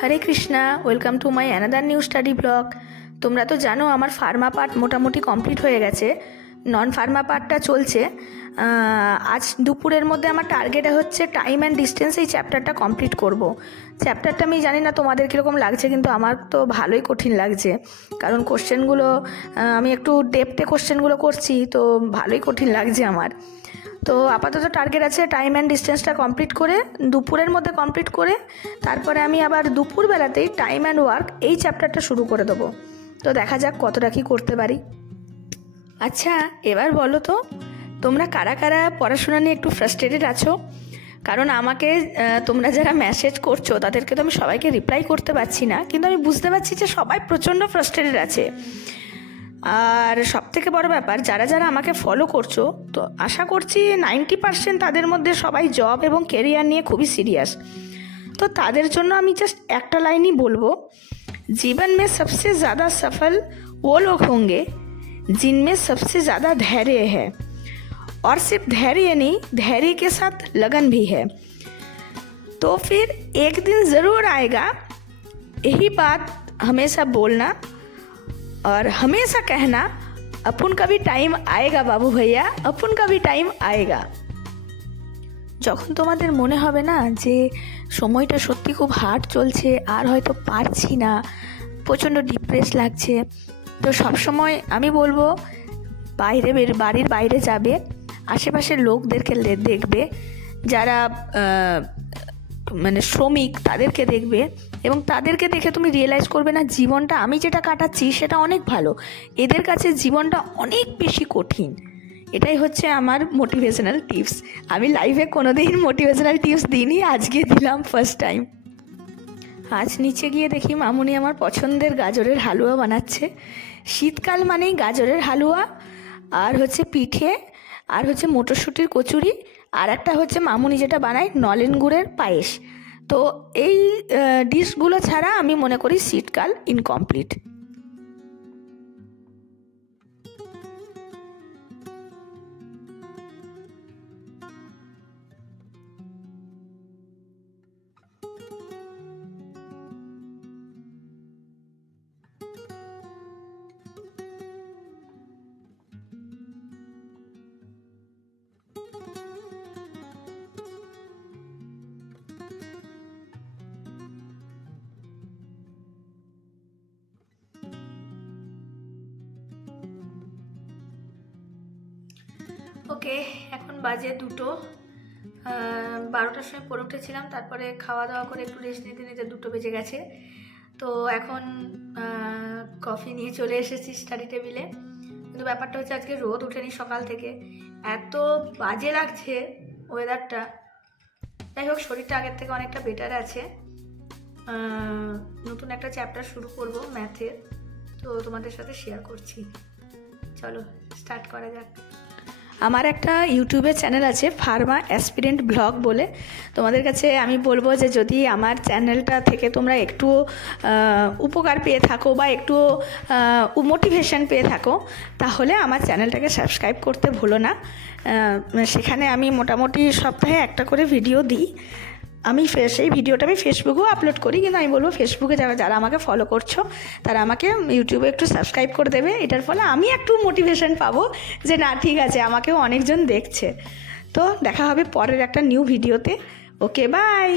Hare Krishna, welcome to my another new study blog. তোমরা তো জানো আমার ফার্মা পার্ট মোটামুটি কমপ্লিট হয়ে গেছে, নন ফার্মা পার্টটা চলছে। আজ দুপুরের মধ্যে আমার টার্গেট হচ্ছে টাইম অ্যান্ড ডিস্টেন্স এই চ্যাপ্টারটা কমপ্লিট করব। চ্যাপ্টারটা আমি জানি না তোমাদের কীরকম লাগছে, কিন্তু আমার তো ভালোই কঠিন লাগছে, কারণ কোশ্চেনগুলো আমি একটু ডেপথে কোশ্চেনগুলো করছি, তো ভালোই কঠিন লাগছে আমার। তো আপাতত টার্গেট আছে টাইম অ্যান্ড ডিস্টেন্সটা কমপ্লিট করে দুপুরের মধ্যে কমপ্লিট করে তারপরে আমি আবার দুপুরবেলাতেই টাইম অ্যান্ড ওয়ার্ক এই চ্যাপ্টারটা শুরু করে দেবো। তো দেখা যাক কতটা কী করতে পারি। আচ্ছা, এবার বলো তো তোমরা কারা কারা পড়াশোনা নিয়ে একটু ফ্রাস্ট্রেটেড আছো? কারণ আমাকে তোমরা যারা মেসেজ করছো তাদেরকে তো আমি সবাইকে রিপ্লাই করতে পারছি না, কিন্তু আমি বুঝতে পারছি যে সবাই প্রচণ্ড ফ্রাস্ট্রেটেড আছে। আর সবথেকে বড় ব্যাপার, যারা যারা আমাকে ফলো করছো, তো আশা করছি 90% তাদের মধ্যে সবাই জব এবং কেরিয়ার নিয়ে খুবই সিরিয়াস। তো তাদের জন্য আমি জাস্ট একটা লাইনই বলবো, জীবন में सबसे ज़्यादा सफल वो लोग होंगे जिनमें सबसे ज़्यादा धैर्य है, और सिर्फ धैर्य नहीं, धैर्य के साथ लगन भी है। तो फिर एक दिन ज़रूर आएगा, यही बात हमेशा बोलना और हमेशा कहना, अपन का भी टाइम आएगा बाबू भैया, अपन का भी टाइम आएगा। যখন তোমাদের মনে হবে না যে সময়টা সত্যি খুব হার্ড চলছে, আর হয়তো পারছি না, প্রচণ্ড ডিপ্রেস লাগছে, তো সবসময় আমি বলবো বাড়ির বাইরে যাবে, আশেপাশের লোকদেরকে দেখবে, যারা মানে শ্রমিক তাদেরকে দেখবে, এবং তাদেরকে দেখে তুমি রিয়েলাইজ করবে না জীবনটা আমি যেটা কাটাচ্ছি সেটা অনেক ভালো, এদের কাছে জীবনটা অনেক বেশি কঠিন। এটাই হচ্ছে আমার মোটিভেশনাল টিপস। আমি লাইভে কোনোদিন মোটিভেশনাল টিপস দিইনি, আজকে দিলাম ফার্স্ট টাইম। আজ নিচে গিয়ে দেখি মামুনি আমার পছন্দের গাজরের হালুয়া বানাচ্ছে। শীতকাল মানেই গাজরের হালুয়া, আর হচ্ছে পিঠে, আর হচ্ছে মটরশুঁটির কচুরি, আর একটা হচ্ছে মামুনি যেটা বানায় নলেন গুড়ের পায়েস। তো এই ডিশগুলো ছাড়া আমি মনে করি শীতকাল ইনকমপ্লিট। ওকে, এখন বাজে 2টো, 12টার সময় পড়ে উঠেছিলাম, তারপরে খাওয়া দাওয়া করে একটু রেস্ট নিতে নিতে 2টো বেজে গেছে। তো এখন কফি নিয়ে চলে এসেছি স্টাডি টেবিলে, কিন্তু ব্যাপারটা হচ্ছে আজকে রোদ ওঠেনি সকাল থেকে, এত বাজে লাগছে ওয়েদারটা। যাই হোক, শরীরটা আগের থেকে অনেকটা বেটার আছে। নতুন একটা চ্যাপ্টার শুরু করব ম্যাথের, তো তোমাদের সাথে শেয়ার করছি। চলো স্টার্ট করা যাক। আমার একটা ইউটিউবের চ্যানেল আছে ফার্মা অ্যাসপিরেন্ট ব্লগ বলে। তোমাদের কাছে আমি বলবো যে যদি আমার চ্যানেলটা থেকে তোমরা একটু উপকার পেয়ে থাকো বা একটু মোটিভেশন পেয়ে থাকো, তাহলে আমার চ্যানেলটাকে সাবস্ক্রাইব করতে ভুলো না। সেখানে আমি মোটামুটি সপ্তাহে একটা করে ভিডিও দিই। আমি সেই ভিডিওটা আমি ফেসবুকেও আপলোড করি, কিন্তু আমি বলবো ফেসবুকে যারা আমাকে ফলো করছো তারা আমাকে ইউটিউবে একটু সাবস্ক্রাইব করে দেবে। এটার ফলে আমি একটু মোটিভেশন পাবো যে না, ঠিক আছে, আমাকেও অনেকজন দেখছে। তো দেখা হবে পরের একটা নিউ ভিডিওতে। ওকে, বাই।